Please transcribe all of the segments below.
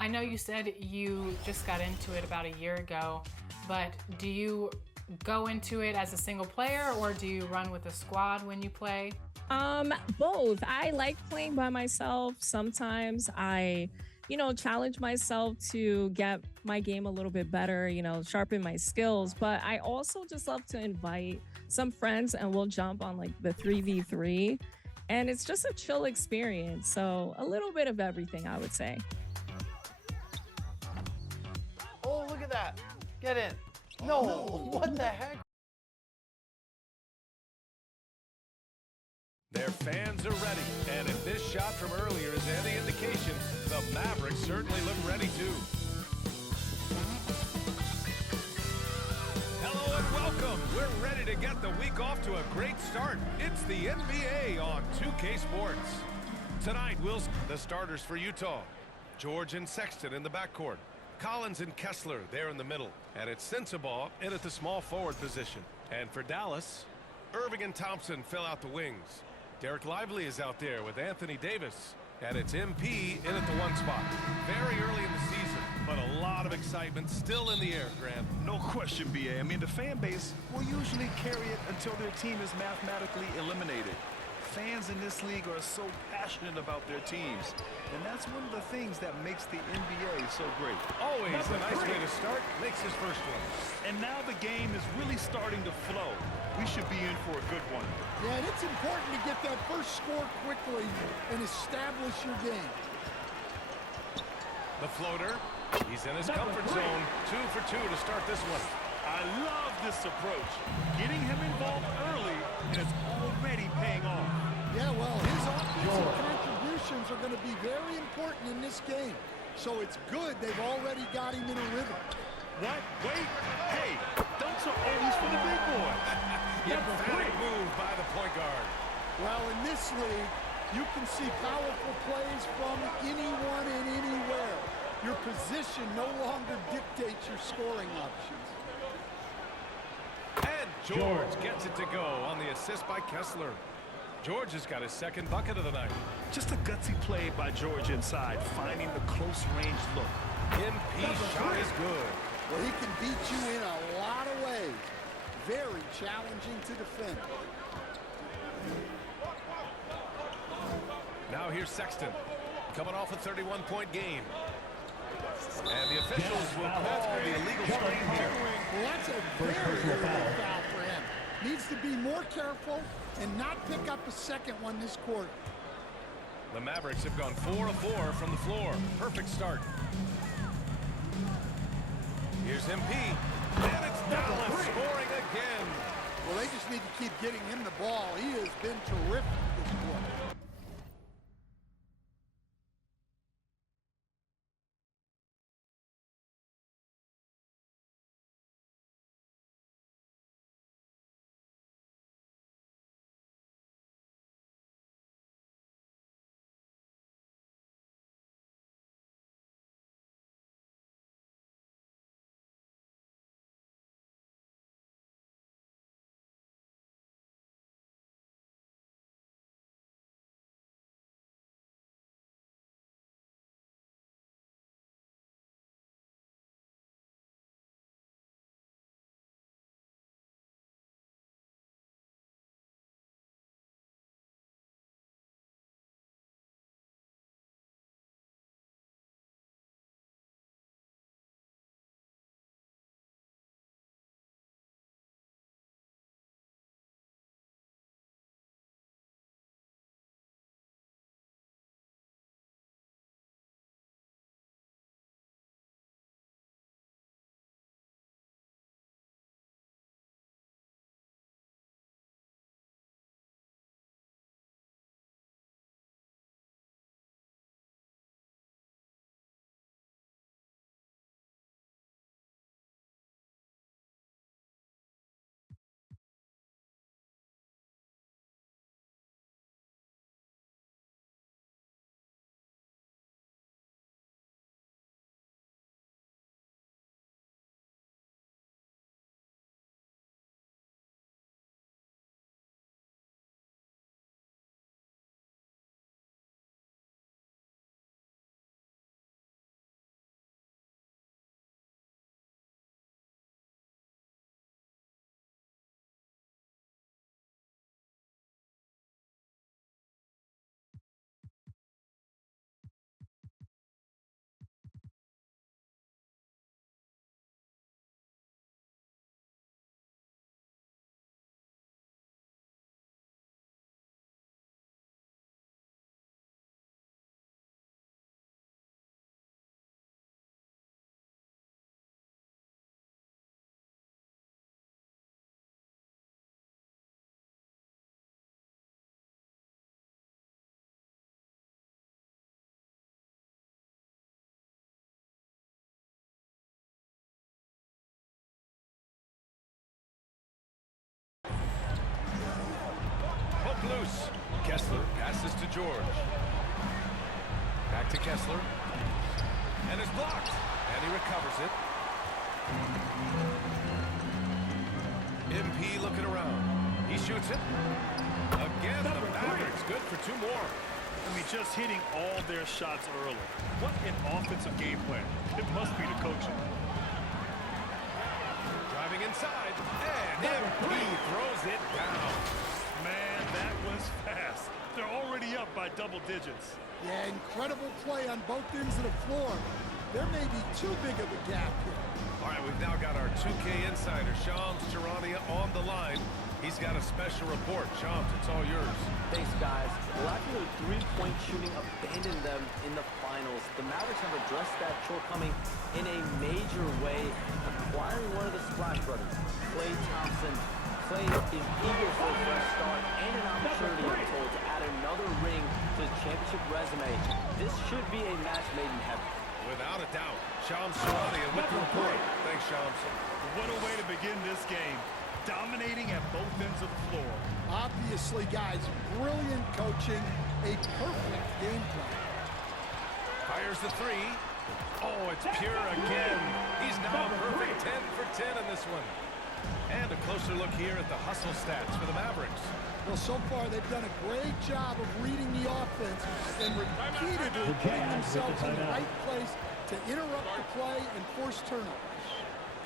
I know you said you just got into it about a year ago, but do you go into it as a single player or do you run with a squad when you play? Both. I like playing by myself. Sometimes I challenge myself to get my game a little bit better, sharpen my skills. But I also just love to invite some friends and we'll jump on like the 3v3. And it's just a chill experience. So a little bit of everything, I would say. Oh, look at that. Get in. No, what the heck? Their fans are ready, and if this shot from earlier is any indication, the Mavericks certainly look ready too. Hello and welcome. We're ready to get the week off to a great start. It's the NBA on 2K Sports. Tonight, the starters for Utah. George and Sexton in the backcourt. Collins and Kessler there in the middle. And it's Sensabaugh in at the small forward position. And for Dallas, Irving and Thompson fill out the wings. Derek Lively is out there with Anthony Davis. And it's MP in at the one spot. Very early in the season, but a lot of excitement still in the air, Grant. No question, BA. I mean, the fan base will usually carry it until their team is mathematically eliminated. Fans in this league are so passionate about their teams. And that's one of the things that makes the NBA so great. Always a nice way to start. Makes his first one. And now the game is really starting to flow. We should be in for a good one. Yeah, and it's important to get that first score quickly and establish your game. The floater. He's in his comfort zone. 2 for 2 to start this one. I love this approach. Getting him involved early, and it's already paying off. Yeah, well, his offensive contributions are going to be very important in this game. So it's good they've already got him in a rhythm. What? Wait. Hey, dunks are always for the big boy. Emphatic move by the point guard. Well, in this league, you can see powerful plays from anyone and anywhere. Your position no longer dictates your scoring options. And George gets it to go on the assist by Kessler. George has got his second bucket of the night. Just a gutsy play by George inside, finding the close range look. MP's shot is good. Well, he can beat you in a lot of ways. Very challenging to defend. Now here's Sexton, coming off a 31-point game. And the officials will call the illegal screen here. Well, that's a very early foul for him. Needs to be more careful and not pick up a second one this quarter. The Mavericks have gone 4 of 4 from the floor. Perfect start. Here's MP. And it's Dallas scoring again. Well, they just need to keep getting him the ball. He has been terrific this quarter. George. Back to Kessler. And it's blocked. And he recovers it. MP looking around. He shoots it. Again, the Mavericks good for 2 more. I mean, just hitting all their shots early. What an offensive game plan. It must be the coaching. Driving inside. And MP throws it down. Man, that was fast. They're already up by double digits. Yeah, incredible play on both ends of the floor. There may be too big of a gap here. All right, we've now got our 2K insider, Shams Charania, on the line. He's got a special report. Shams, it's all yours. Thanks, guys. Lacking their three-point shooting abandoned them in the finals. The Mavericks have addressed that shortcoming in a major way, acquiring one of the Splash Brothers, Klay Thompson. Klay is eager for a fresh start and an opportunity, I'm told, to add another ring to his championship resume. This should be a match made in heaven. Without a doubt. Shams Charania with the report. Thanks, Shams. What a way to begin this game. Dominating at both ends of the floor. Obviously, guys, brilliant coaching, a perfect game plan. Fires the 3. Oh, it's pure again. He's now perfect 10 for 10 in this one. And a closer look here at the hustle stats for the Mavericks. Well, so far they've done a great job of reading the offense and repeatedly putting themselves in the right place to interrupt the play and force turnovers.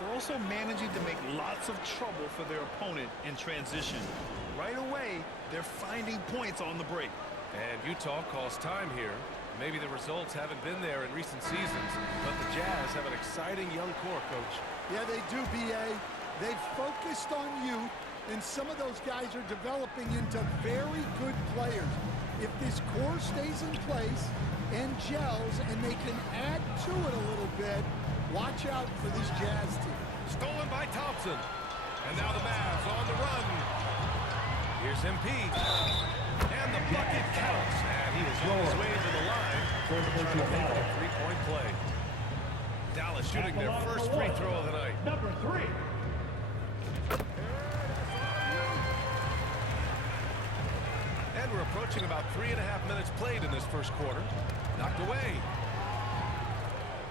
They're also managing to make lots of trouble for their opponent in transition. Right away, they're finding points on the break. And Utah calls time here. Maybe the results haven't been there in recent seasons, but the Jazz have an exciting young core, Coach. Yeah, they do, B.A. They've focused on youth, and some of those guys are developing into very good players. If this core stays in place and gels and they can add to it a little bit, watch out for this Jazz team. Stolen by Thompson. And now the Mavs on the run. Here's MP. And the bucket counts. And he is on his way to the line. Trying to make it a 3-point play. Dallas shooting their first free throw of the night. Number 3. And we're approaching about 3.5 minutes played in this first quarter. Knocked away.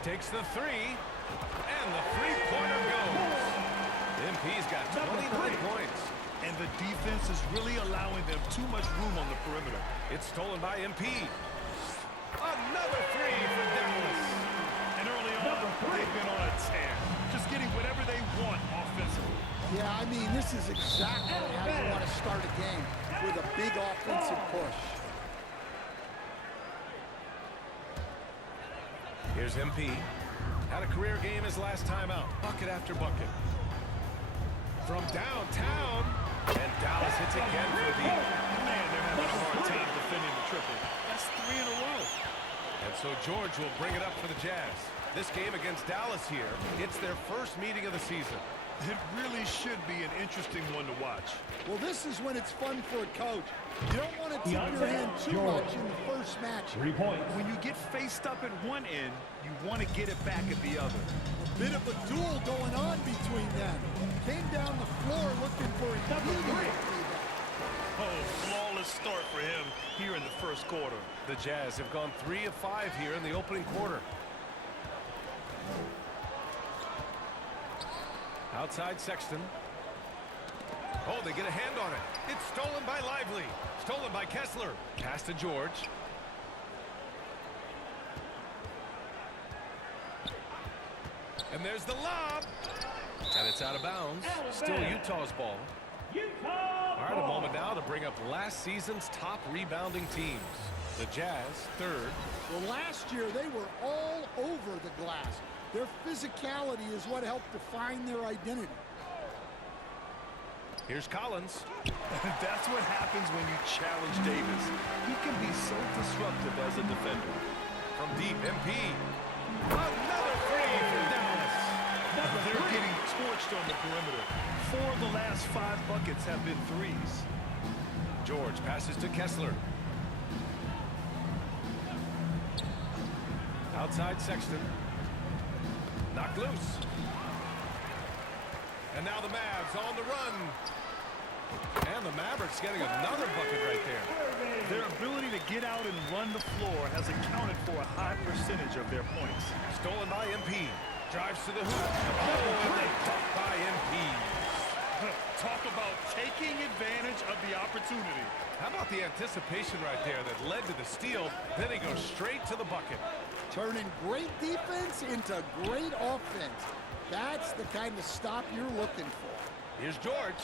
Takes the 3. And the three-pointer goes. MP's got 29 points. And the defense is really allowing them too much room on the perimeter. It's stolen by MP. Another 3 for Dallas. And early on, they've been on a tear. Just getting whatever they want offensively. Yeah, I mean, this is exactly how you want to start a game, with a big offensive push. Here's MP. Had a career game his last time out. Bucket after bucket. From downtown. And Dallas hits again for the deep. Man, they're having a hard time defending the triple. That's 3 in a row. And so George will bring it up for the Jazz. This game against Dallas here, it's their first meeting of the season. It really should be an interesting one to watch. Well, this is when it's fun for a coach. You don't want to tip your hand too much in the first match. 3 points. When you get faced up at one end, you want to get it back at the other. A bit of a duel going on between them. Came down the floor looking for immediate payback. Oh, flawless start for him here in the first quarter. The Jazz have gone 3 of 5 here in the opening quarter. Outside Sexton. Oh, they get a hand on it. It's stolen by Lively. Stolen by Kessler. Pass to George. And there's the lob. And it's out of bounds. Still Utah's ball. All right, a moment now to bring up last season's top rebounding teams. The Jazz, 3rd. Well, last year they were all over the glass. Their physicality is what helped define their identity. Here's Collins. That's what happens when you challenge Davis. He can be so disruptive as a defender. From deep, MP. Another 3 for Dallas. They're getting torched on the perimeter. 4 of the last 5 buckets have been threes. George passes to Kessler. Outside Sexton. Knocked loose. And now the Mavs on the run. And the Mavericks getting another bucket right there. Their ability to get out and run the floor has accounted for a high percentage of their points. Stolen by MP. Drives to the hoop. Oh, and they dunked by MP. Talk about taking advantage of the opportunity. How about the anticipation right there that led to the steal? Then he goes straight to the bucket. Turning great defense into great offense. That's the kind of stop you're looking for. Here's George.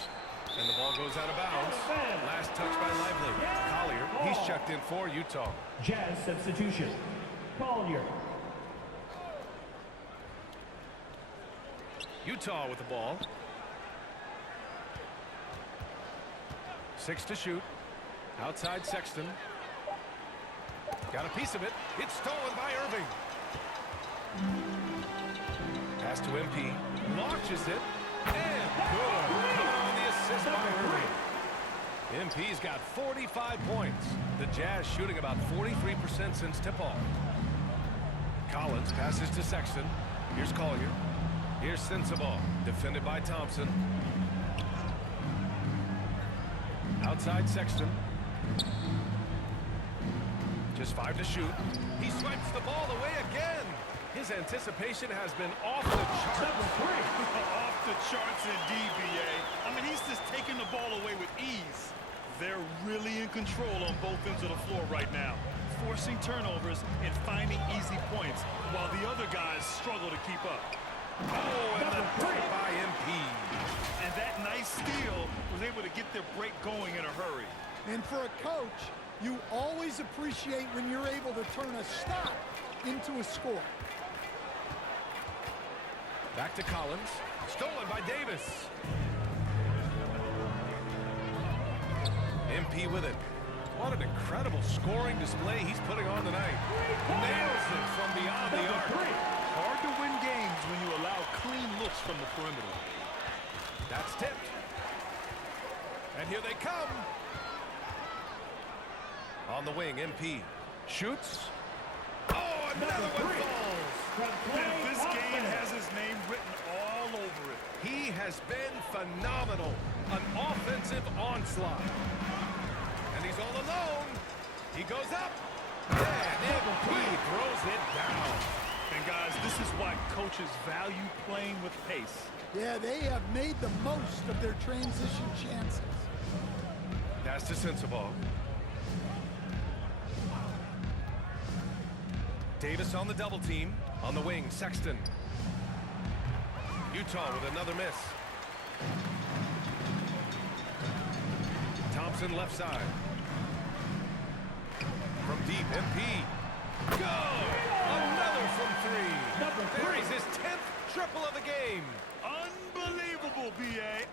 And the ball goes out of bounds. Last touch by Lively. Collier, he's checked in for Utah. Jazz substitution. Collier. Utah with the ball. 6 to shoot. Outside Sexton. Got a piece of it. It's stolen by Irving. Pass to MP. Launches it. And good. On the assist by Irving. MP's got 45 points. The Jazz shooting about 43% since tip-off. Collins passes to Sexton. Here's Collier. Here's Sensabaugh. Defended by Thompson. Outside Sexton. Just 5 to shoot. He swipes the ball away again. His anticipation has been off the charts. Off the charts indeed, BA. I mean, he's just taking the ball away with ease. They're really in control on both ends of the floor right now, forcing turnovers and finding easy points while the other guys struggle to keep up. Oh, and the dunk by MP. And that nice steal was able to get their break going in a hurry. And for a coach, you always appreciate when you're able to turn a stop into a score. Back to Collins. Stolen by Davis. MP with it. What an incredible scoring display he's putting on tonight. Nails it from beyond the arc. Hard to win games when you allow clean looks from the perimeter. That's tipped. And here they come. On the wing, MP shoots. Oh, another one falls. And this game has his name written all over it. He has been phenomenal. An offensive onslaught. And he's all alone. He goes up. And MP throws it down. And guys, this is why coaches value playing with pace. Yeah, they have made the most of their transition chances. Pass to Sensabaugh. Davis on the double team. On the wing, Sexton. Utah with another miss. Thompson left side. From deep, MP. Go! Another from three. There is his 10th triple of the game. Unbelievable, BA.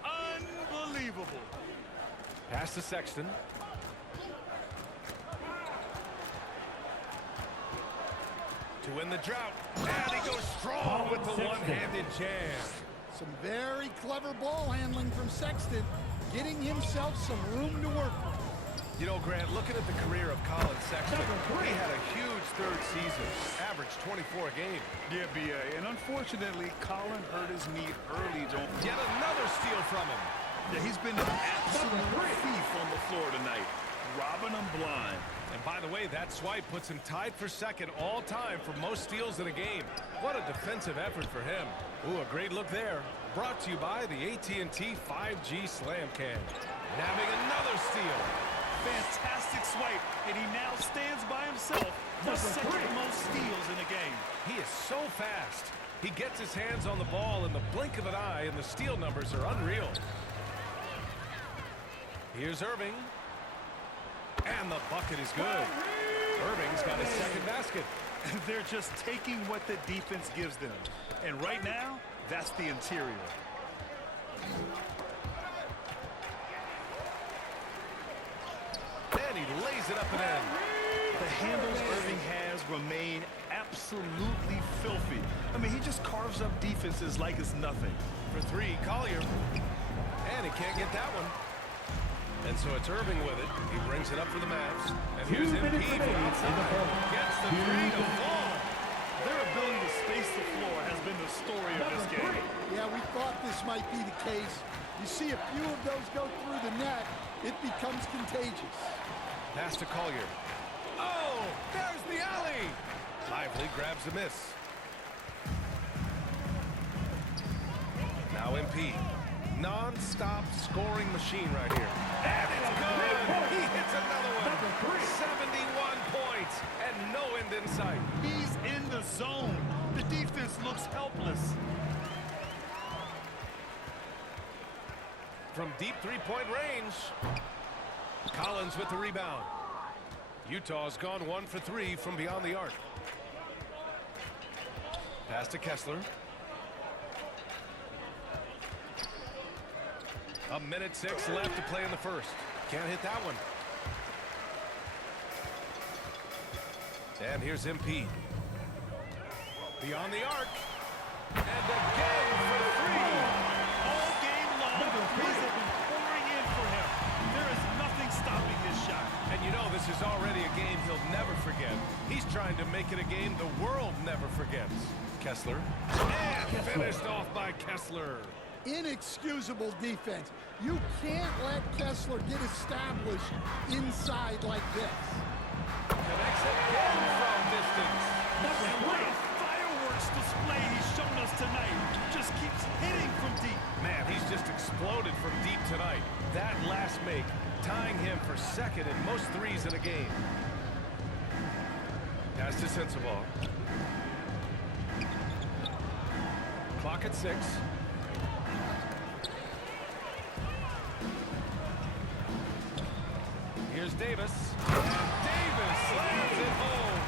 Unbelievable. Pass to Sexton. To win the drought. And he goes strong with the one-handed jam. Some very clever ball handling from Sexton, getting himself some room to work with. You know, Grant, looking at the career of Colin Sexton, he had a huge third season, averaged 24 a game. Yeah, BA. And unfortunately, Colin hurt his knee early. Yet another steal from him. Yeah, he's been an absolute thief on the floor tonight, robbing them blind. And by the way, that swipe puts him tied for second all time for most steals in a game. What a defensive effort for him. Ooh, a great look there. Brought to you by the AT&T 5G Slam Can. Nabbing another steal. Fantastic swipe, and he now stands by himself for second most steals in the game. He is so fast. He gets his hands on the ball in the blink of an eye, and the steal numbers are unreal. Here's Irving. And the bucket is good. Irving's got his second basket. They're just taking what the defense gives them. And right now, that's the interior. And he lays it up and in. The handles Irving has remain absolutely filthy. I mean, he just carves up defenses like it's nothing. For three, Collier. And he can't get that one. And so it's Irving with it. He brings it up for the Mavs. And here's MP from outside. Gets the three to fall. Their ability to space the floor has been the story of this game. Yeah, we thought this might be the case. You see a few of those go through the net, it becomes contagious. Pass to Collier. Oh, there's the alley. Lively grabs the miss. Now MP. Non-stop scoring machine right here. And it's good. He hits another one. 71 points and no end in sight. He's in the zone. The defense looks helpless. From deep three-point range, Collins with the rebound. Utah's gone 1 for 3 from beyond the arc. Pass to Kessler. A minute 6 left to play in the first. Can't hit that one. And here's MP. Beyond the arc. And again for 3. All game long, the threes have been pouring in for him. There is nothing stopping his shot. And you know this is already a game he'll never forget. He's trying to make it a game the world never forgets. Kessler. And finished off by Kessler. Inexcusable defense. You can't let Kessler get established inside like this. Connects again from distance. What a fireworks display he's shown us tonight. Just keeps hitting from deep. Man, he's just exploded from deep tonight. That last make, tying him for second in most threes in a game. Pass to Sensabaugh. Clock at 6. Here's Davis. And Davis slams it home.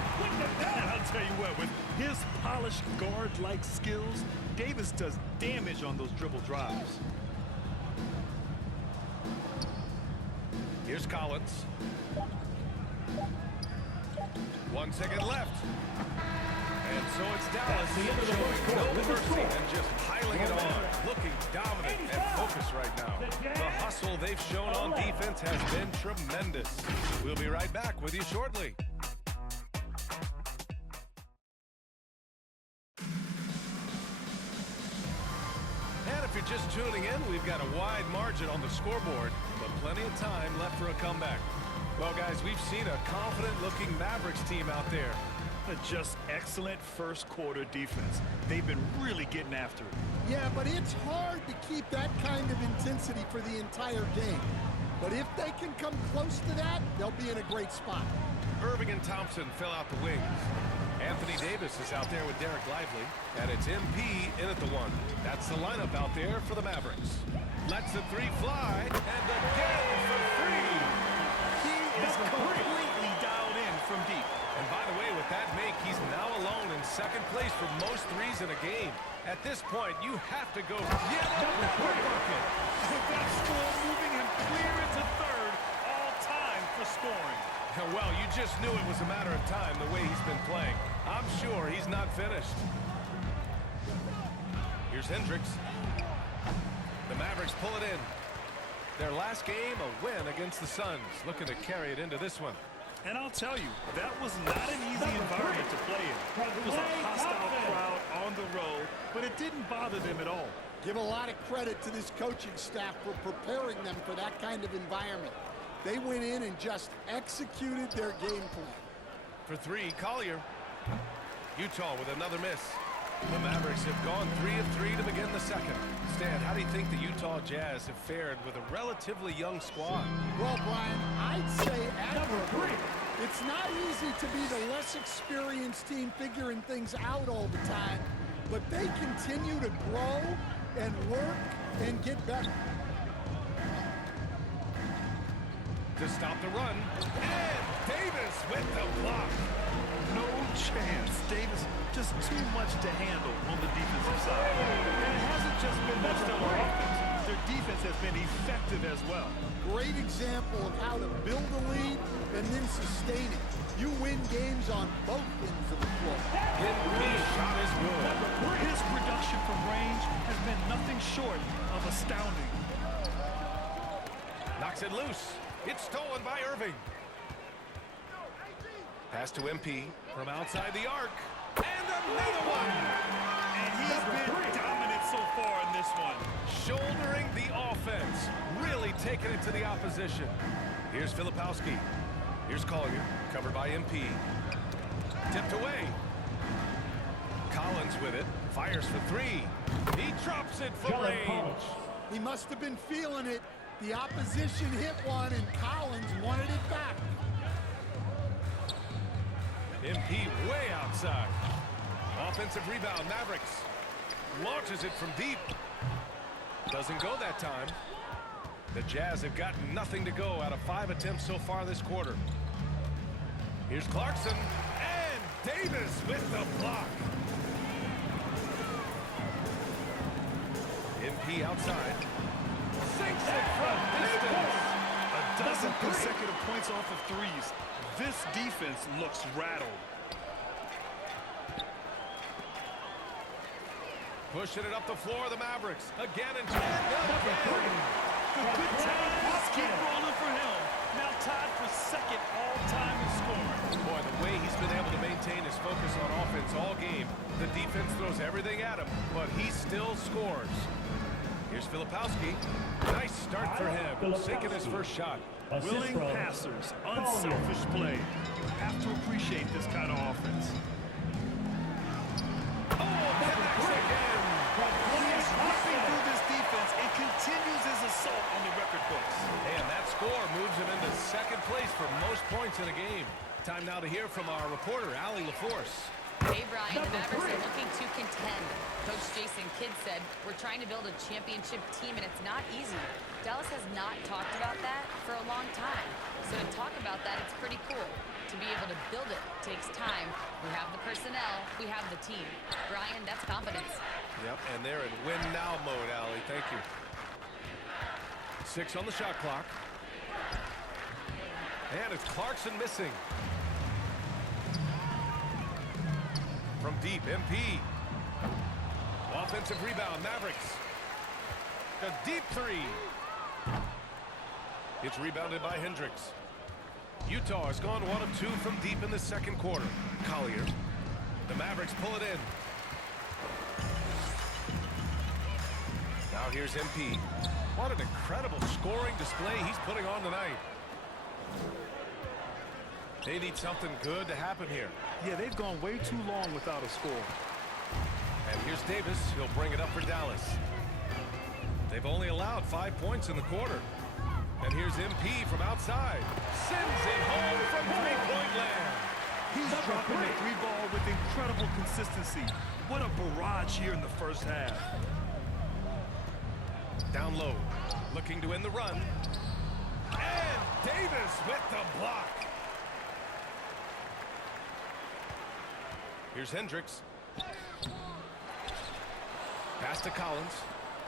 And I'll tell you what, with his polished guard-like skills, Davis does damage on those dribble drives. Here's Collins. 1 second left. And so it's Dallas showing no mercy and just piling it on. Looking dominant and focused right now. The hustle they've shown on defense has been tremendous. We'll be right back with you shortly. And if you're just tuning in, we've got a wide margin on the scoreboard, but plenty of time left for a comeback. Well, guys, we've seen a confident-looking Mavericks team out there. Just excellent first quarter defense. They've been really getting after it. Yeah, but it's hard to keep that kind of intensity for the entire game. But if they can come close to that, they'll be in a great spot. Irving and Thompson fill out the wings. Anthony Davis is out there with Derek Lively, and it's MP in at the 1. That's the lineup out there for the Mavericks. Lets the 3 fly, and again for 3. He is completely dialed in from deep. And by the way, with that make, he's now alone in second place for most threes in a game. At this point, you have to go yet another bucket. That score moving him clear into third, all time for scoring. Well, you just knew it was a matter of time the way he's been playing. I'm sure he's not finished. Here's Hendricks. The Mavericks pull it in. Their last game, a win against the Suns. Looking to carry it into this one. And I'll tell you, that was not an easy environment to play in. It was a hostile crowd on the road, but it didn't bother them at all. Give a lot of credit to this coaching staff for preparing them for that kind of environment. They went in and just executed their game plan. For 3, Collier. Utah with another miss. The Mavericks have gone 3 of 3 to begin the second. Stan, how do you think the Utah Jazz have fared with a relatively young squad? Well, Brian, I'd say admirably. It's not easy to be the less experienced team figuring things out all the time, but they continue to grow and work and get better. To stop the run, and Davis with the block. No chance. Davis just too much to handle on the defensive side. And it hasn't just been their stellar offense. Their defense has been effective as well. Great example of how to build a lead and then sustain it. You win games on both ends of the floor. His shot is good. His production from range has been nothing short of astounding. Knocks it loose. It's stolen by Irving. Pass to MP from outside the arc. And another one. And he's been dominant so far in this one. Shouldering the offense. Really taking it to the opposition. Here's Filipowski. Here's Collier, covered by MP. Tipped away. Collins with it, fires for three. He drops it for John range. Collins. He must have been feeling it. The opposition hit one, and Collins wanted it back. MP way outside. Offensive rebound, Mavericks. Launches it from deep. Doesn't go that time. The Jazz have gotten nothing to go out of 5 attempts so far this quarter. Here's Clarkson, and Davis with the block. MP outside. Sinks it from distance. A dozen consecutive points off of threes. This defense looks rattled. Pushing it up the floor, the Mavericks. Again and again. The good times just keep rolling for him. Now tied for second all-time in scoring. Boy, the way he's been able to maintain his focus on offense all game. The defense throws everything at him, but he still scores. Here's Filipowski. Nice start for him. Sinking his first shot. Willing passers, unselfish play. You have to appreciate this kind of offense. Connects again. He is ripping through this defense and continues his assault on the record books. And that score moves him into second place for most points in a game. Time now to hear from our reporter, Allie LaForce. Hey, Brian, the Mavericks are looking to contend. Coach Jason Kidd said, we're trying to build a championship team, and it's not easy. Dallas has not talked about that for a long time. So to talk about that, it's pretty cool. To be able to build it takes time. We have the personnel. We have the team. Brian, that's confidence. Yep, and they're in win-now mode, Allie. Thank you. 6 on the shot clock. And it's Clarkson missing. From deep, MP. Offensive rebound, Mavericks. A deep three. It's rebounded by Hendricks. Utah has gone 1 of 2 from deep in the second quarter. Collier. The Mavericks pull it in. Now here's MP. What an incredible scoring display he's putting on tonight. They need something good to happen here. Yeah, they've gone way too long without a score. And here's Davis. He'll bring it up for Dallas. They've only allowed 5 points in the quarter. And here's MP from outside. Sends it home from three-point land. He's dropping the three ball with incredible consistency. What a barrage here in the first half. Down low. Looking to end the run. And Davis with the block. Here's Hendricks. Pass to Collins.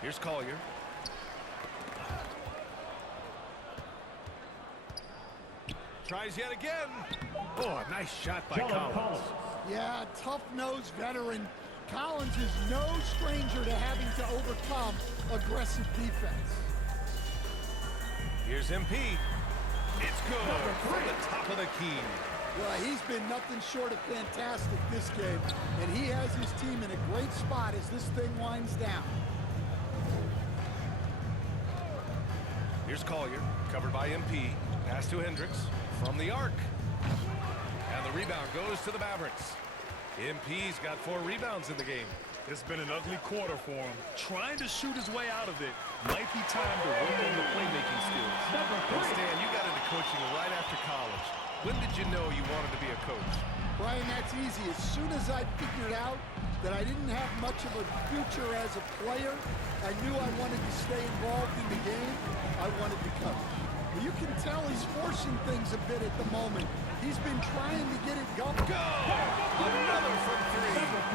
Here's Collier. Tries yet again. Oh, a nice shot by Collins. Yeah, tough-nosed veteran. Collins is no stranger to having to overcome aggressive defense. Here's MP. It's good from the top of the key. Well, he's been nothing short of fantastic this game, and he has his team in a great spot as this thing winds down. Here's Collier, covered by MP. Pass to Hendricks from the arc. And the rebound goes to the Mavericks. MP's got 4 rebounds in the game. It's been an ugly quarter for him. Trying to shoot his way out of it. Might be time to work on the playmaking skills. And Stan, you got into coaching right after college. When did you know you wanted to be a coach? Brian, that's easy. As soon as I figured out that I didn't have much of a future as a player, I knew I wanted to stay involved in the game. I wanted to coach. Well, you can tell he's forcing things a bit at the moment. He's been trying to get it going. Go! Another from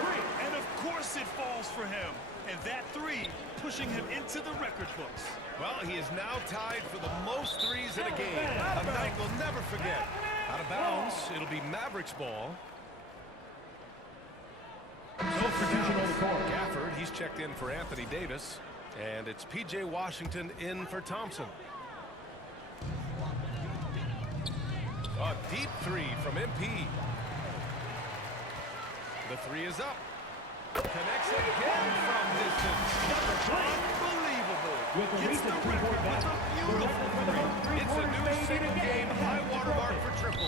3. And of course it falls for him. And that 3 pushing him into the record books. Well, he is now tied for the most threes in a game. A night we'll never forget. Out of bounds, it'll be Mavericks ball. So for Dallas, Gafford, he's checked in for Anthony Davis. And it's P.J. Washington in for Thompson. A deep 3 from MP. The 3 is up. Connects again from distance. Unbelievable. Gets the record with a beautiful 3. It's a new single-game high water mark for triples.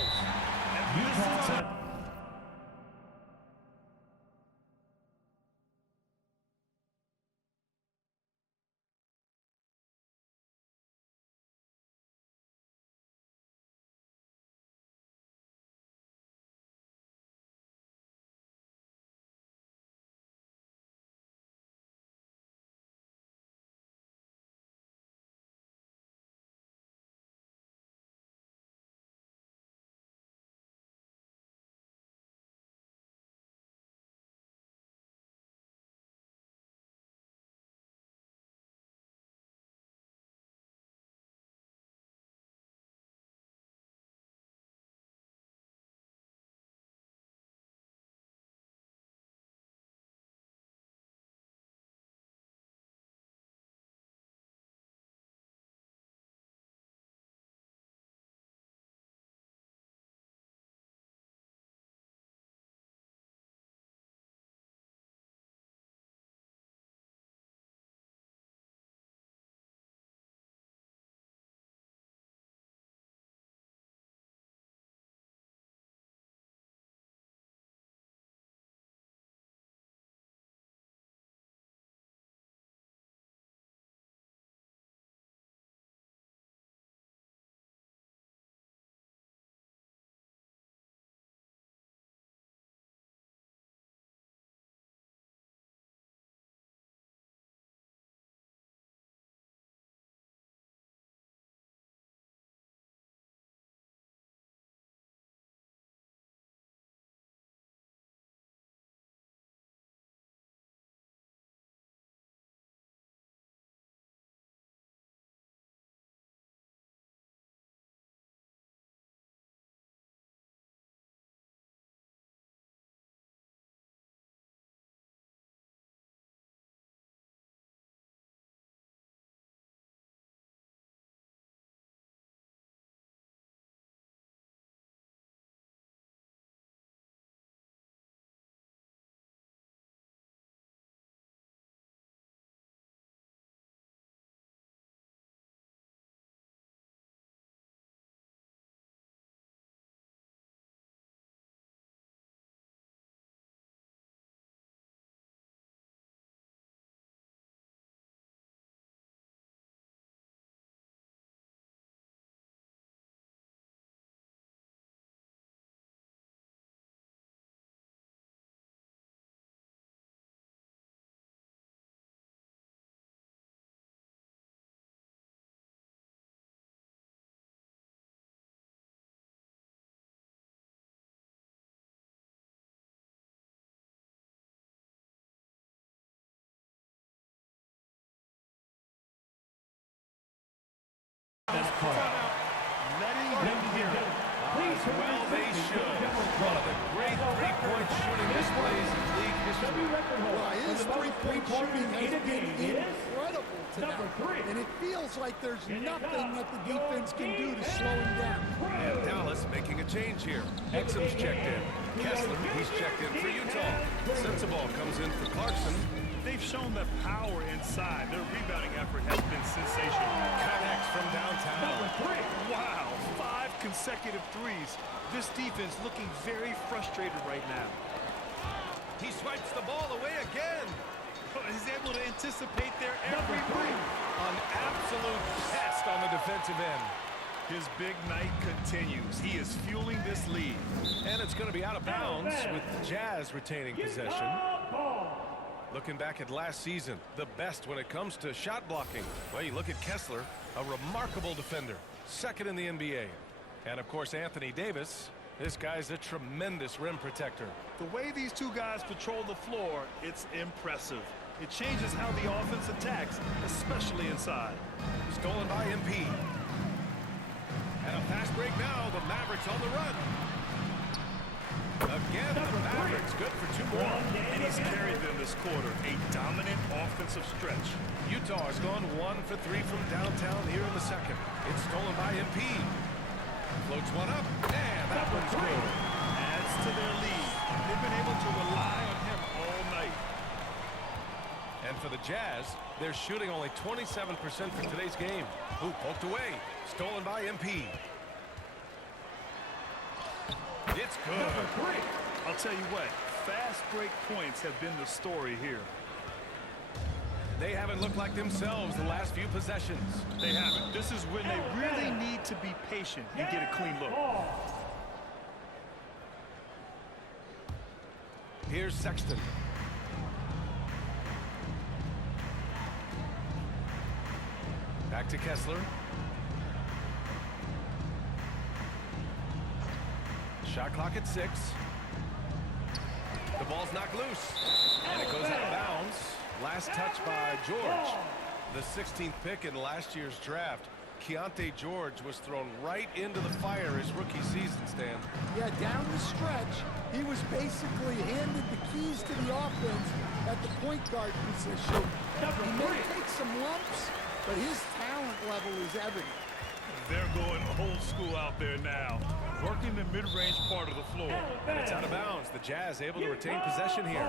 letting him hear it. Well, they should. One of the great three-point shooting displays in league history. Well, his three-point shooting has been incredible tonight. And it feels like there's nothing that the defense can do to slow him down. And Dallas making a change here. Exum's checked in. Kessler, he's checked in for Utah. Sensabaugh comes in for Clarkson. They've shown the power inside. Their rebounding effort has been sensational. Connects from downtown. Wow, 5 consecutive threes. This defense looking very frustrated right now. He swipes the ball away again. He's able to anticipate their every move. An absolute pest on the defensive end. His big night continues. He is fueling this lead. And it's going to be out of bounds with the Jazz retaining possession. Looking back at last season, the best when it comes to shot blocking. Well, you look at Kessler, a remarkable defender, second in the NBA. And of course, Anthony Davis. This guy's a tremendous rim protector. The way these two guys patrol the floor, it's impressive. It changes how the offense attacks, especially inside. Stolen by MP. And a fast break now. The Mavericks on the run. Again, the Mavericks good for 2 more. And he's carried them this quarter. A dominant offensive stretch. Utah has gone 1 for 3 from downtown here in the second. It's stolen by MP. Floats one up. And that one's good. Adds to their lead. They've been able to rely on him all night. And for the Jazz, they're shooting only 27% for today's game. Ooh, poked away. Stolen by MP. It's good. I'll tell you what, fast break points have been the story here. They haven't looked like themselves the last few possessions. They haven't. This is when they really need to be patient and get a clean look. Here's Sexton. Back to Kessler. Shot clock at 6. The ball's knocked loose. And it goes out of bounds. Last touch by George. The 16th pick in last year's draft. Keontae George was thrown right into the fire his rookie season, Stan. Yeah, down the stretch, he was basically handed the keys to the offense at the point guard position. He may take some lumps, but his talent level is evident. They're going old school out there now, working the mid-range part of the floor. And it's out of bounds. The Jazz able to retain possession here.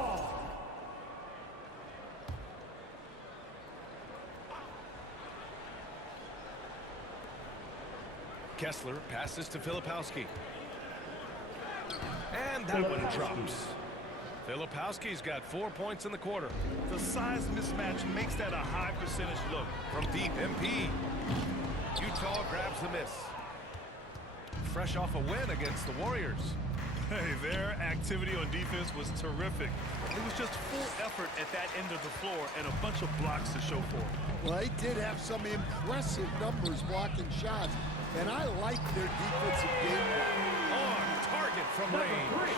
Kessler passes to Filipowski. And that one drops. Filipowski's got 4 points in the quarter. The size mismatch makes that a high percentage look. From deep, MP. Utah grabs the miss. Fresh off a win against the Warriors. Hey, their activity on defense was terrific. It was just full effort at that end of the floor and a bunch of blocks to show for it. Well, they did have some impressive numbers blocking shots, and I like their defensive game plan. On target from range.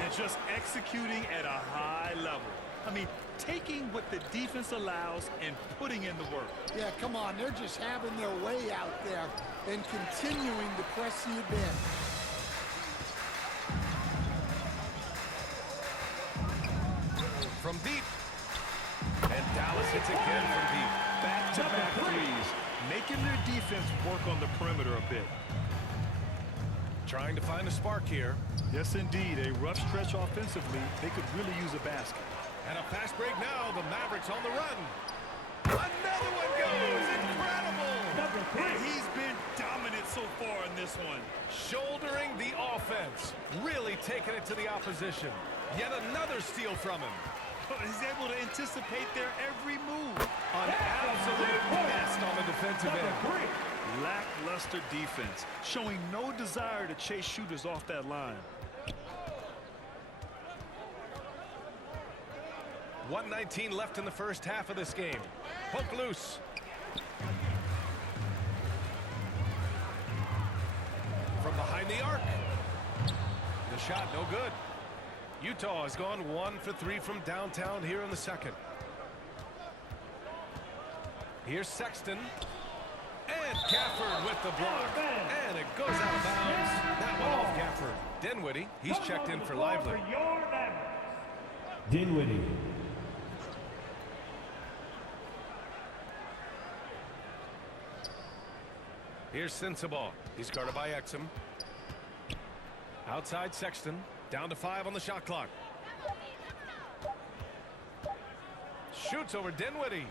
And just executing at a high level. I mean, taking what the defense allows and putting in the work. Yeah, come on, they're just having their way out there and continuing to press the advantage. From deep. And Dallas hits again from deep. Back-to-back threes, making their defense work on the perimeter a bit. Trying to find a spark here. Yes, indeed. A rough stretch offensively. They could really use a basket. And a fast break now. The Mavericks on the run. Another one goes. Incredible. And he's been dominant so far in this one. Shouldering the offense. Really taking it to the opposition. Yet another steal from him. He's able to anticipate their every move. An absolute best on the defensive end. Lackluster defense, showing no desire to chase shooters off that line. 1:19 left in the first half of this game. Poke loose. From behind the arc. The shot no good. Utah has gone 1 for 3 from downtown here in the second. Here's Sexton. And Gafford with the block. And a He's checked in for Lively. Dinwiddie. Here's Sensabaugh. He's guarded by Exum. Outside Sexton. Down to 5 on the shot clock. Shoots over Dinwiddie.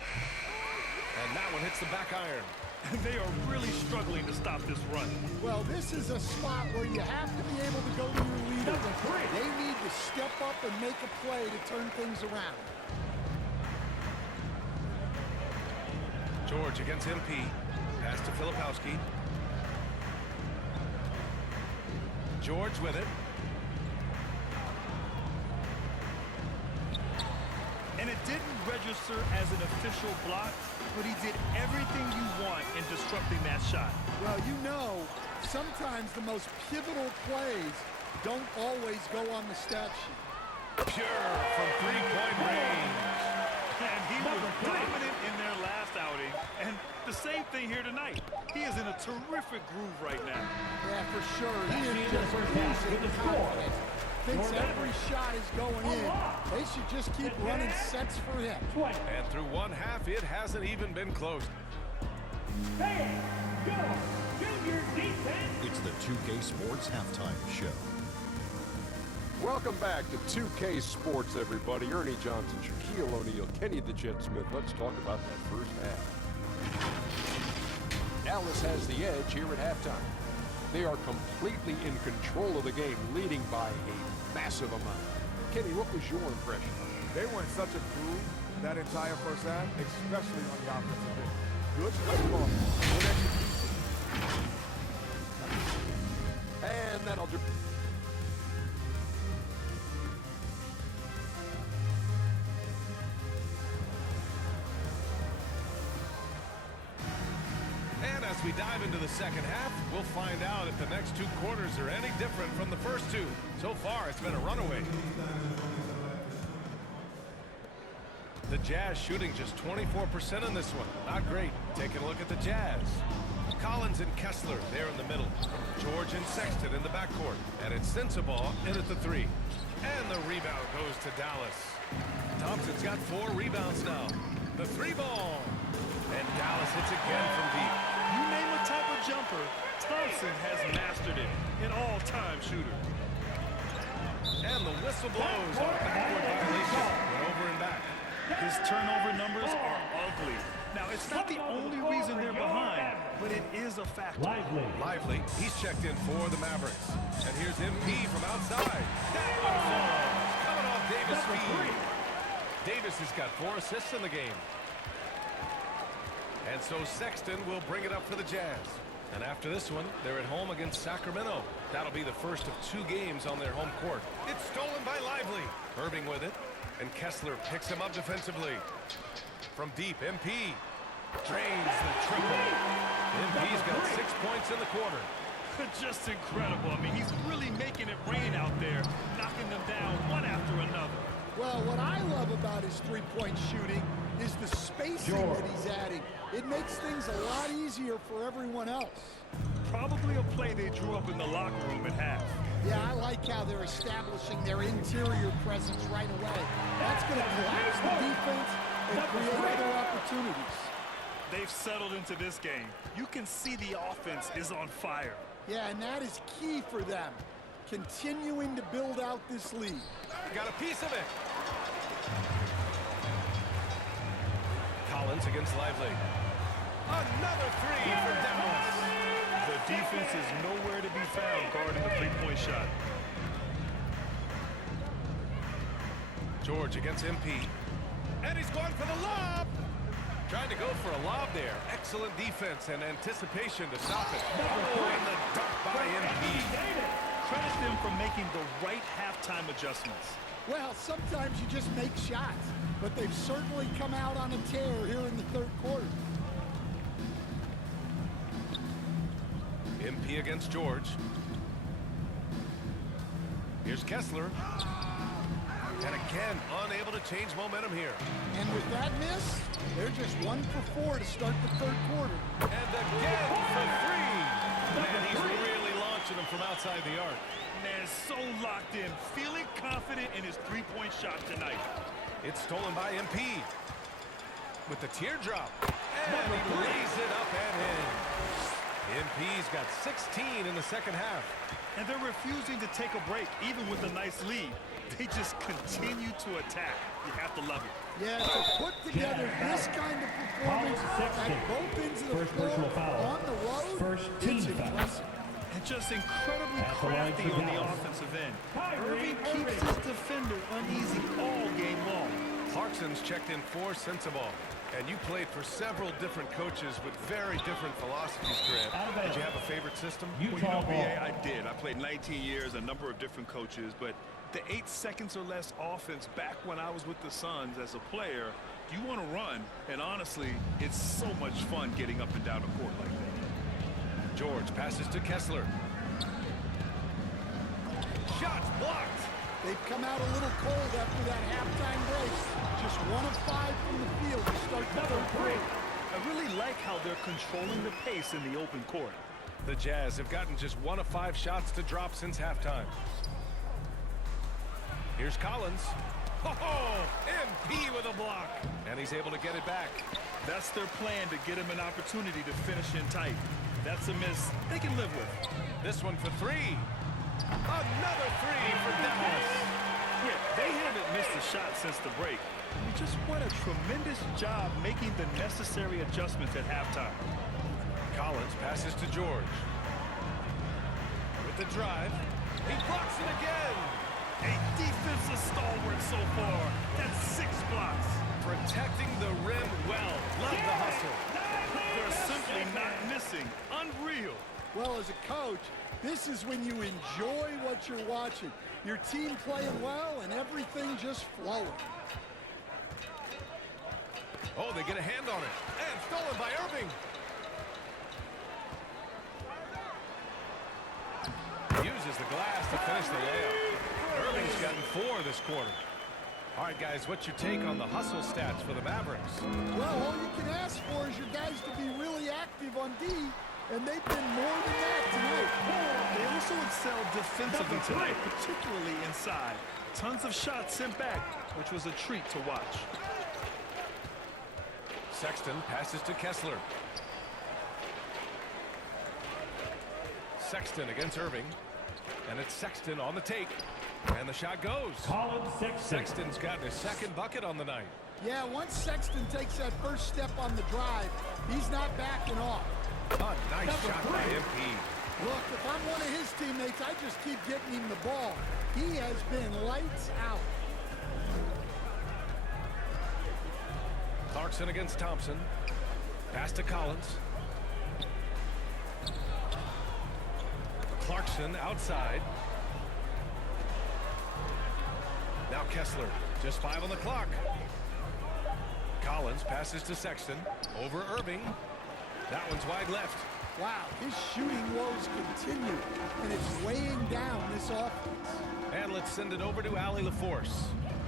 And that one hits the back iron. They are really struggling to stop this run. Well, this is a spot where you have to be able to go to your leader. They need to step up and make a play to turn things around. George against MP. Pass to Filipowski. George with it. And it didn't register as an official block, but he did everything you want in disrupting that shot. Well, you know, sometimes the most pivotal plays don't always go on the stat sheet. Pure from three-point range. And he was dominant in their last outing. And the same thing here tonight. He is in a terrific groove right now. Yeah, for sure. He is just oozing confidence. Thinks every shot is going in. They should just keep running sets for him. And through one half, it hasn't even been close. It's the 2K Sports Halftime Show. Welcome back to 2K Sports, everybody. Ernie Johnson, Shaquille O'Neal, Kenny the Jet Smith. Let's talk about that first half. Dallas has the edge here at halftime. They are completely in control of the game, leading by a massive amount. Kenny, what was your impression? They were in such a groove that entire first half, especially on the offensive end. Good play call, good execution. And that'll do. And as we dive into the second half, we'll find out if the next two quarters are any different from the first two. So far, it's been a runaway. The Jazz shooting just 24% in this one. Not great. Taking a look at the Jazz. Collins and Kessler there in the middle. George and Sexton in the backcourt. And it's Sensabaugh in at the 3. And the rebound goes to Dallas. Thompson's got 4 rebounds now. The 3 ball. And Dallas hits again from deep. You name a type of jumper, Thompson has mastered it. An all-time shooter. And the whistle blows on a backcourt violation. Went over and back. His turnover numbers are ugly. Now, it's not the only reason they're behind, but it is a factor. Lively, he's checked in for the Mavericks. And here's MP from outside. That one falls. Coming off Davis' feet. Davis has got 4 assists in the game. And so Sexton will bring it up for the Jazz. And after this one, they're at home against Sacramento. That'll be the first of 2 games on their home court. It's stolen by Lively. Irving with it. And Kessler picks him up defensively. From deep, MP drains the triple. MP's got 6 points in the quarter. Just incredible. I mean, he's really making it rain out there, knocking them down one after another. Well, what I love about his three-point shooting is the spacing that he's adding. It makes things a lot easier for everyone else. Probably a play they drew up in the locker room at half. Yeah, I like how they're establishing their interior presence right away. That's going to collapse the defense and create other opportunities. They've settled into this game. You can see the offense is on fire. Yeah, and that is key for them, continuing to build out this lead. Got a piece of it. Collins against Lively. Another 3 for Dallas. The defense is nowhere to be found guarding the three-point shot. George against MP. And he's going for the lob. Trying to go for a lob there. Excellent defense and anticipation to stop it. Oh, and the dunk by MP. Credit them for making the right halftime adjustments. Well, sometimes you just make shots, but they've certainly come out on a tear here in the third quarter. MP against George. Here's Kessler. And again, unable to change momentum here. And with that miss, they're just 1 for 4 to start the third quarter. And again for 3. And he's really launching them from from outside the arc. Man, so locked in, feeling confident in his three-point shot tonight. It's stolen by MP. With the teardrop. And he lays it up and in. MP's got 16 in the second half. And they're refusing to take a break, even with a nice lead. They just continue to attack. You have to love it. Yeah, to put together this kind of performance at both ends of the floor on the road, First team it's foul. impressive. And just incredibly At the line crafty for on the Dallas. offensive end. Irving keeps his defender uneasy all game long. Clarkson's checked in 4 since a ball. And you played for several different coaches with very different philosophies, Grant. Did you have a favorite system? Well, BA, I did. I played 19 years, a number of different coaches, but the 8 seconds or less offense back when I was with the Suns as a player, you want to run, and honestly, it's so much fun getting up and down the court like that. George passes to Kessler. Shots blocked. They've come out a little cold after that halftime break. Just 1 of 5 from the field to start the third quarter. I really like how they're controlling the pace in the open court. The Jazz have gotten just 1 of 5 shots to drop since halftime. Here's Collins. Oh, MP with a block. And he's able to get it back. That's their plan, to get him an opportunity to finish in tight. That's a miss they can live with. This one for 3. Another 3 for Dallas. Yeah, they haven't missed a shot since the break. They just went a tremendous job making the necessary adjustments at halftime. Collins passes to George. With the drive, he blocks it again. A defensive stalwart so far. That's 6 blocks. Protecting the rim well. Love the hustle. They're simply not missing. Unreal. Well, as a coach, this is when you enjoy what you're watching. Your team playing well and everything just flowing. Oh, they get a hand on it. And stolen by Irving. Uses the glass to finish the layup. Irving's gotten 4 this quarter. All right, guys, what's your take on the hustle stats for the Mavericks? Well, all you can ask for is your guys to be really active on D, and they've been more than that tonight. They also excelled defensively tonight, particularly inside. Tons of shots sent back, which was a treat to watch. Sexton passes to Kessler. Sexton against Irving. And it's Sexton on the take. And the shot goes. Collins, Sexton's gotten his 2nd bucket on the night. Yeah, once Sexton takes that first step on the drive, he's not backing off. A nice shot by MP. Look, if I'm one of his teammates, I just keep getting him the ball. He has been lights out. Clarkson against Thompson. Pass to Collins. Clarkson outside. Now Kessler. Just 5 on the clock. Collins passes to Sexton. Over Irving. That one's wide left. Wow, his shooting woes continue, and it's weighing down this offense. And let's send it over to Allie LaForce.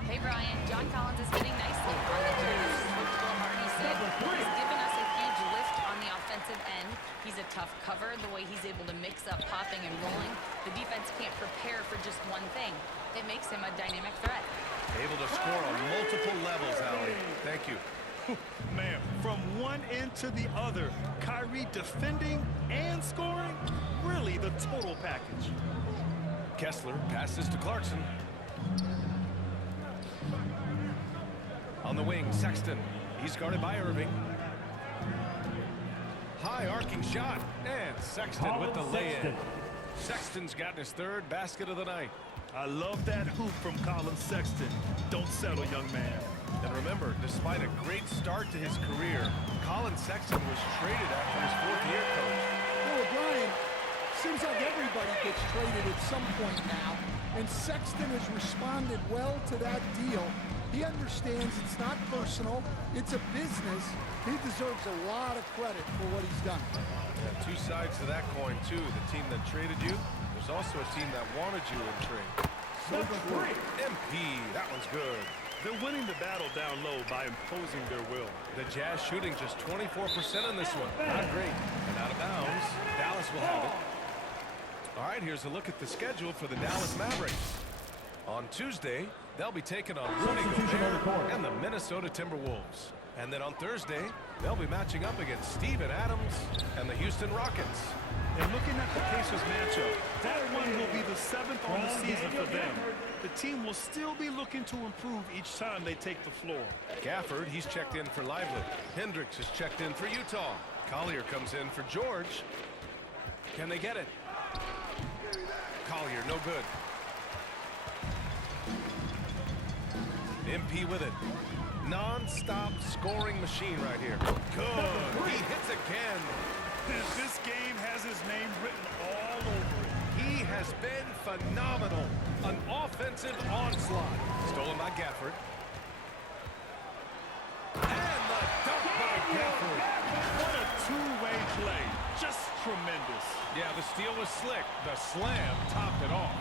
Hey, Brian, John Collins is fitting nicely on the journey. Spoke to Bill Hardy, said he's given us a huge lift on the offensive end. He's a tough cover, the way he's able to mix up popping and rolling. The defense can't prepare for just one thing. It makes him a dynamic threat. Able to score on multiple levels, Allie. Thank you. Man, from one end to the other, Kyrie defending and scoring, really the total package. Kessler passes to Clarkson. On the wing, Sexton. He's guarded by Irving. High arcing shot. And Sexton with the lay-in. Sexton's gotten his 3rd basket of the night. I love that hoop from Colin Sexton. Don't settle, young man. And remember, despite a great start to his career, Colin Sexton was traded after his 4th year, Coach. Well, Brian, seems like everybody gets traded at some point now, and Sexton has responded well to that deal. He understands it's not personal, it's a business. He deserves a lot of credit for what he's done. Yeah, 2 sides to that coin, too. The team that traded you, there's also a team that wanted you in trade. So true. MP, that one's good. They're winning the battle down low by imposing their will. The Jazz shooting just 24% in this one. Not great. And out of bounds, Dallas will have it. All right, here's a look at the schedule for the Dallas Mavericks. On Tuesday, they'll be taking on Rudy Gobert and the Minnesota Timberwolves. And then on Thursday, they'll be matching up against Steven Adams and the Houston Rockets. And looking at the Pacers matchup, that one will be the 7th on the season for them. The team will still be looking to improve each time they take the floor. Gafford, he's checked in for Lively. Hendricks is checked in for Utah. Collier comes in for George. Can they get it? Collier, no good. MP with it. Non-stop scoring machine right here. Good. He hits again. This game has his name written all over it. He has been phenomenal. An offensive onslaught. Stolen by Gafford. And the dunk by Gafford. What a two-way play. Just tremendous. Yeah, the steal was slick. The slam topped it off.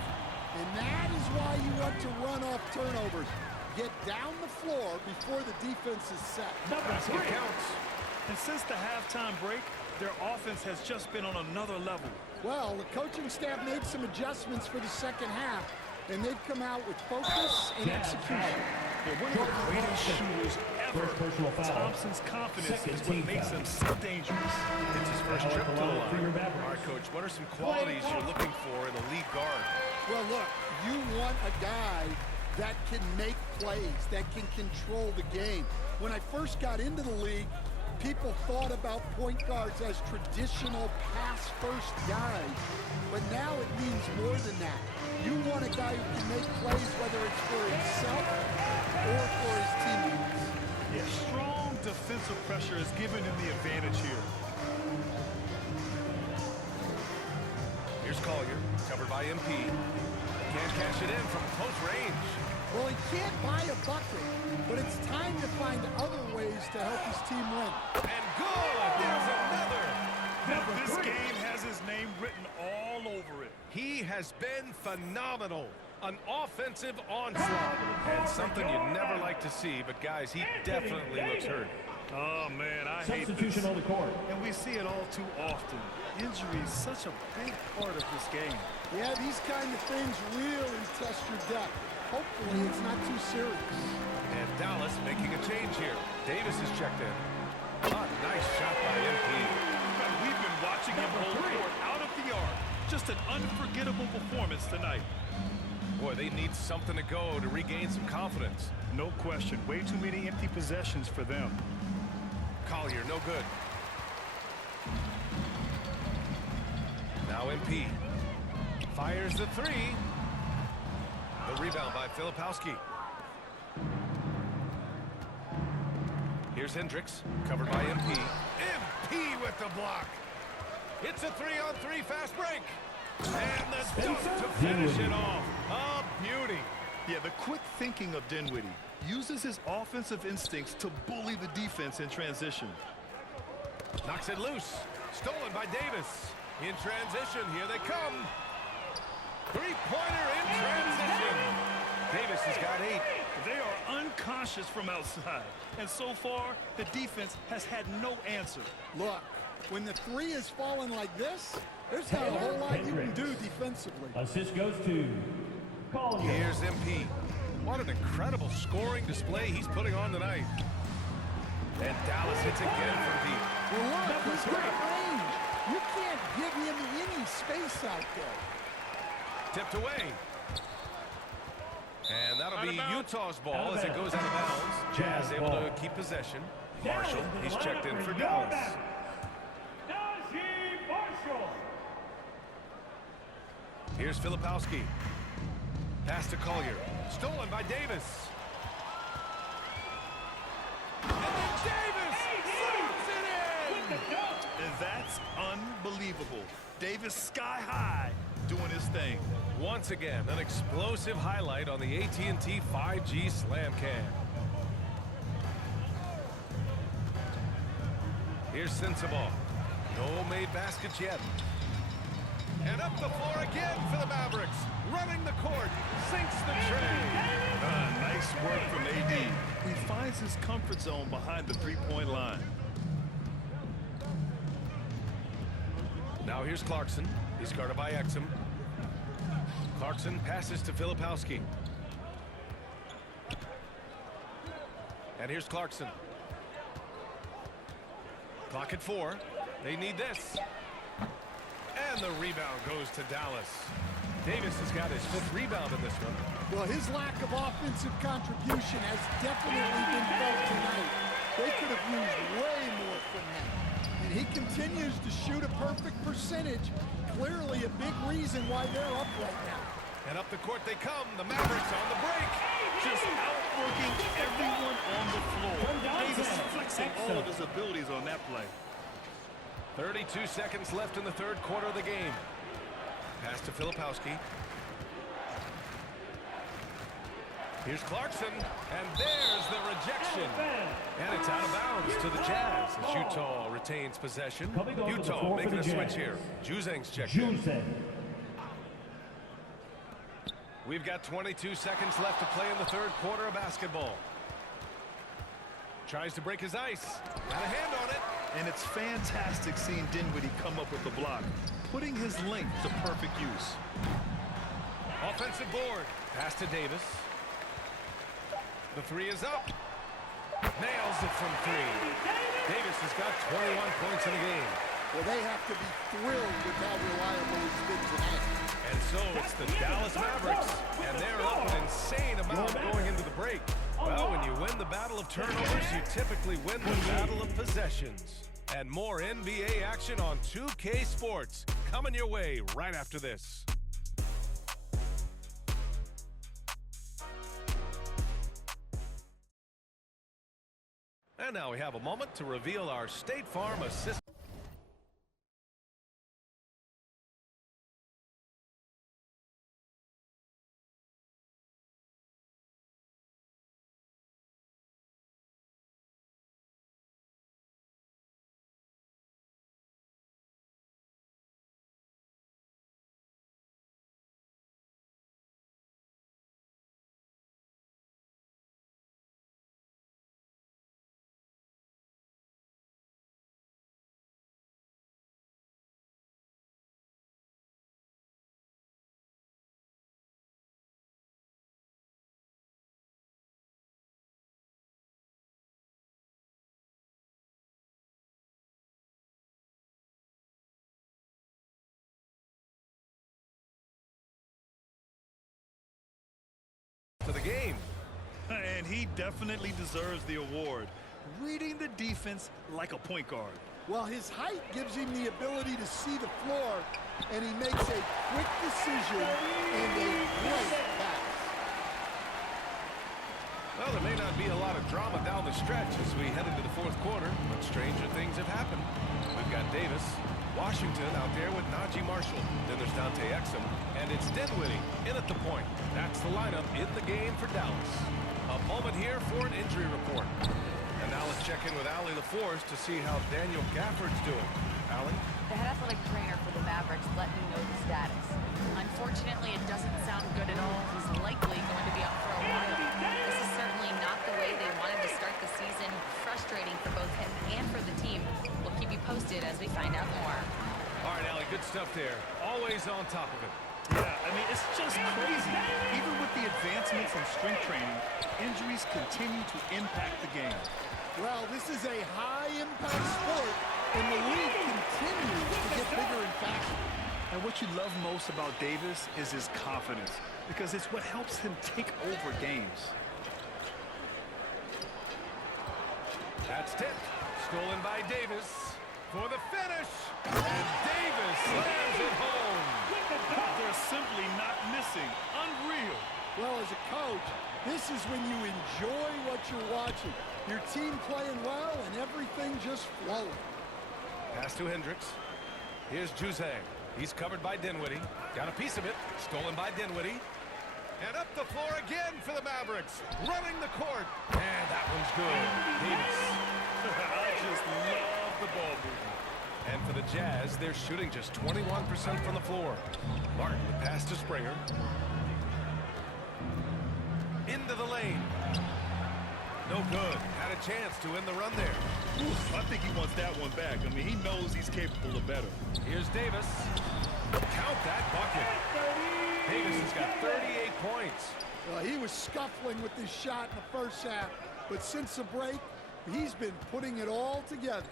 And that is why you want to run off turnovers. Get down the floor before the defense is set. Basket counts. And since the halftime break, their offense has just been on another level. Well, the coaching staff made some adjustments for the second half, and they've come out with focus and execution. They're one of the greatest shooters ever. Thompson's confidence is what makes him so dangerous. It's his first trip to the line. All right, Coach, what are some qualities you're looking for in a lead guard? Well, look, you want a guy that can make plays, that can control the game. When I first got into the league, people thought about point guards as traditional pass-first guys, but now it means more than that. You want a guy who can make plays, whether it's for himself or for his teammates. Yeah, strong defensive pressure is giving him the advantage here. Here's Collier, covered by MP. Can't cash it in from close range. Well, he can't buy a bucket, but it's time to find other ways to help his team win. And good! There's another! This game has his name written all over it. He has been phenomenal. An offensive onslaught. And something you'd never like to see, but guys, he definitely looks hurt. Oh, man, I hate this. On the court. And we see it all too often. Injury is such a big part of this game. Yeah, these kind of things really test your depth. Hopefully, it's not too serious. And Dallas making a change here. Davis is checked in. A nice shot by MP. We've been watching him hold court out of the yard. Just an unforgettable performance tonight. Boy, they need something to go to regain some confidence. No question. Way too many empty possessions for them. Collier, no good. Now MP. Fires the three. The rebound by Filipowski. Here's Hendricks, covered by MP. MP with the block. It's a 3-on-3 fast break. And the dunk to finish it off. A beauty. Yeah, the quick thinking of Dinwiddie uses his offensive instincts to bully the defense in transition. Knocks it loose. Stolen by Davis. In transition, here they come. Three-pointer in transition. Davis has got 8. They are unconscious from outside. And so far, the defense has had no answer. Look, when the three is falling like this, there's not a whole lot you can do defensively. Assist goes to Collier. Here's MP. What an incredible scoring display he's putting on tonight. And Dallas hits again from deep. Well, look, he's got range. You can't give him any space out there. Tipped away. And that'll be Utah's ball as it goes out of bounds. Jazz able to keep possession. Marshall, he's checked in for Dallas. Here's Filipowski. Pass to Collier. Stolen by Davis. And then Davis slams it in! And that's unbelievable. Davis sky high doing his thing. Once again, an explosive highlight on the AT&T 5G Slam Cam. Here's Sensabaugh. No made baskets yet. And up the floor again for the Mavericks. Running the court. Sinks the tray. Nice work from AD. He finds his comfort zone behind the three-point line. Now here's Clarkson. He's guarded by Exum. Clarkson passes to Filipowski. And here's Clarkson. Clock at 4. They need this. And the rebound goes to Dallas. Davis has got his 5th rebound in this one. Well, his lack of offensive contribution has definitely been felt tonight. They could have used way more from him. And he continues to shoot a perfect percentage. Clearly a big reason why they're up right now. And up the court they come. The Mavericks on the break. Just outworking everyone on the floor. Davis flexing all of his abilities on that play. 32 seconds left in the 3rd quarter of the game. Pass to Filipowski. Here's Clarkson, and there's the rejection. And it's out of bounds to the Jazz as Utah retains possession. Utah making a switch here. Juzang's checked in. We've got 22 seconds left to play in the 3rd quarter of basketball. Tries to break his ice. Got a hand on it. And it's fantastic seeing Dinwiddie come up with the block, putting his length to perfect use. Offensive board. Pass to Davis. The 3 is up. Nails it from 3. Davis has got 21 points in the game. Well, they have to be thrilled with how reliable he's been tonight. And so it's the Dallas Mavericks, and they're up an insane amount going into the break. Well, when you win the battle of turnovers, you typically win the battle of possessions. And more NBA action on 2K Sports coming your way right after this. And now we have a moment to reveal our State Farm assistant. To the game. And he definitely deserves the award. Reading the defense like a point guard. Well, his height gives him the ability to see the floor, and he makes a quick decision and a great pass. Well, there may not be a lot of drama down the stretch as we head into the 4th quarter, but stranger things have happened. We've got Davis, Washington out there with Najee Marshall. Then there's Dante Exum, and it's Dinwiddie in at the point. That's the lineup in the game for Dallas. A moment here for an injury report. And now let's check in with Allie LaForce to see how Daniel Gafford's doing. Allie? The head athletic trainer for the Mavericks let me know the status. Unfortunately, it doesn't sound good at all. He's likely going to be out for a while. This is certainly not the way they wanted to start the season. Frustrating for both him and for the team. We'll keep you posted as we find out more. All right, Allie, good stuff there. Always on top of it. Yeah, I mean, it's just crazy. Even with the advancements in strength training, injuries continue to impact the game. Well, this is a high-impact sport, and the league continues to get bigger and faster. And what you love most about Davis is his confidence, because it's what helps him take over games. That's tipped. Stolen by Davis for the finish. And Davis slams it home. They're simply not missing. Unreal. Well, as a coach, this is when you enjoy what you're watching. Your team playing well and everything just flowing. Pass to Hendricks. Here's Juzang. He's covered by Dinwiddie. Got a piece of it. Stolen by Dinwiddie. And up the floor again for the Mavericks. Running the court. And that one's good. Davis. I just love the ball movement. And for the Jazz, they're shooting just 21% from the floor. Martin, the pass to Springer. Into the lane. No good. Had a chance to win the run there. I think he wants that one back. I mean, he knows he's capable of better. Here's Davis. Count that bucket. Davis has got 38 points. He was scuffling with this shot in the first half, but since the break, he's been putting it all together.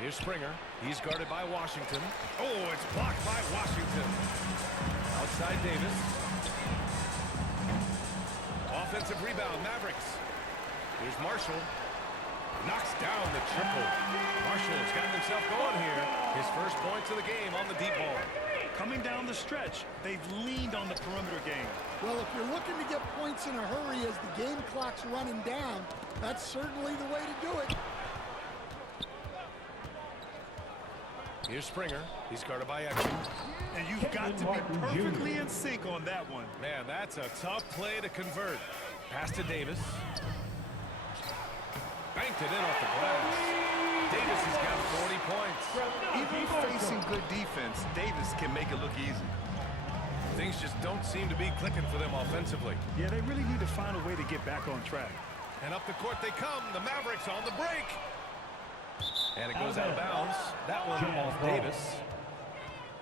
Here's Springer. He's guarded by Washington. Oh, it's blocked by Washington. Outside Davis. Offensive rebound, Mavericks. Here's Marshall. Knocks down the triple. Marshall's gotten himself going here. His first points of the game on the deep ball. Coming down the stretch, they've leaned on the perimeter game. Well, if you're looking to get points in a hurry as the game clock's running down, that's certainly the way to do it. Here's Springer. He's guarded by Exum. And you've got to be perfectly in sync on that one. Man, that's a tough play to convert. Pass to Davis. Banked it in off the glass. Davis has got 40 points. Even facing good defense, Davis can make it look easy. Things just don't seem to be clicking for them offensively. Yeah, they really need to find a way to get back on track. And up the court they come. The Mavericks on the break. And it goes out of bounds. That one off Davis.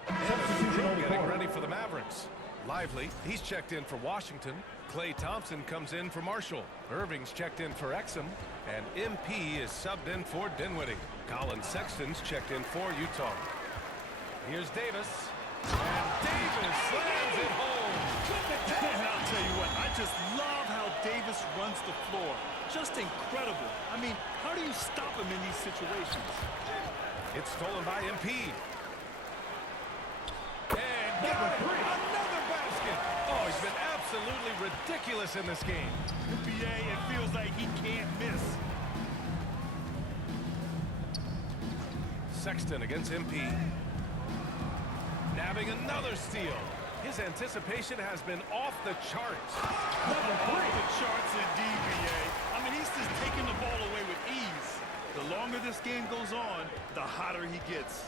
And a crew getting ready for the Mavericks. Lively, he's checked in for Washington. Klay Thompson comes in for Marshall. Irving's checked in for Exum. And MP is subbed in for Dinwiddie. Colin Sexton's checked in for Utah. Here's Davis. And Davis slams it home. And I'll tell you what, I just love how Davis runs the floor. Just incredible. I mean, how do you stop him in these situations? It's stolen by MP. And got it. Another basket. Oh, he's been absolutely ridiculous in this game. NBA, it feels like he can't miss. Sexton against MP. Nabbing another steal. His anticipation has been off the charts. Off the charts indeed, BA. I mean, he's just taking the ball away with ease. The longer this game goes on, the hotter he gets.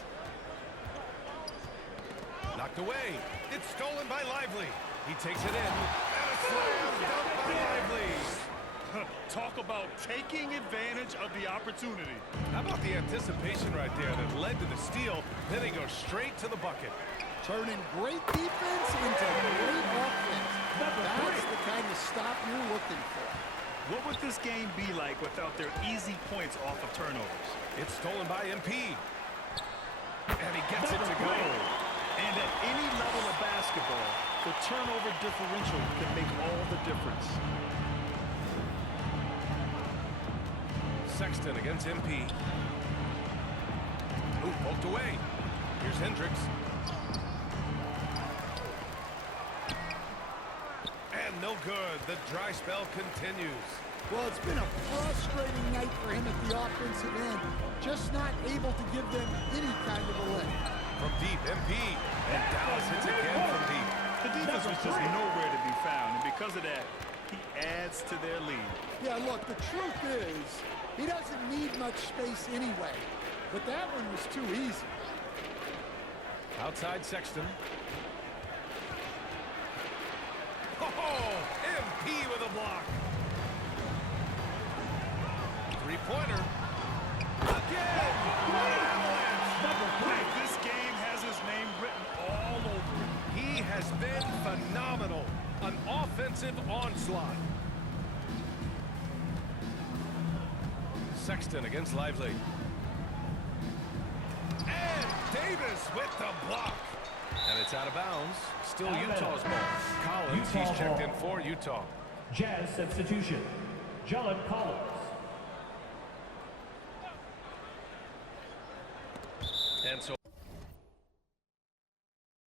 Knocked away. It's stolen by Lively. He takes it in. And a slam dunk by Lively. Talk about taking advantage of the opportunity. How about the anticipation right there that led to the steal? Then he goes straight to the bucket. Turning great defense into great offense. That's the kind of stop you're looking for. What would this game be like without their easy points off of turnovers? It's stolen by MP. And he gets it to go. And at any level of basketball, the turnover differential can make all the difference. Sexton against MP. Ooh, poked away. Here's Hendricks. And no good. The dry spell continues. Well, it's been a frustrating night for him at the offensive end. Just not able to give them any kind of a lift. From deep, MP. And Dallas hits again from deep. The defense was just nowhere to be found, and because of that, he adds to their lead. Yeah, look, the truth is, he doesn't need much space anyway. But that one was too easy. Outside Sexton. Oh, MP with a block. Three-pointer. Again! What an avalanche! This game has his name written all over it. He has been phenomenal. An offensive onslaught. Sexton against Lively. And Davis with the block. And it's out of bounds. Still Utah's ball. Collins, he's checked in for Utah. Jazz substitution. Jalen Collins. And so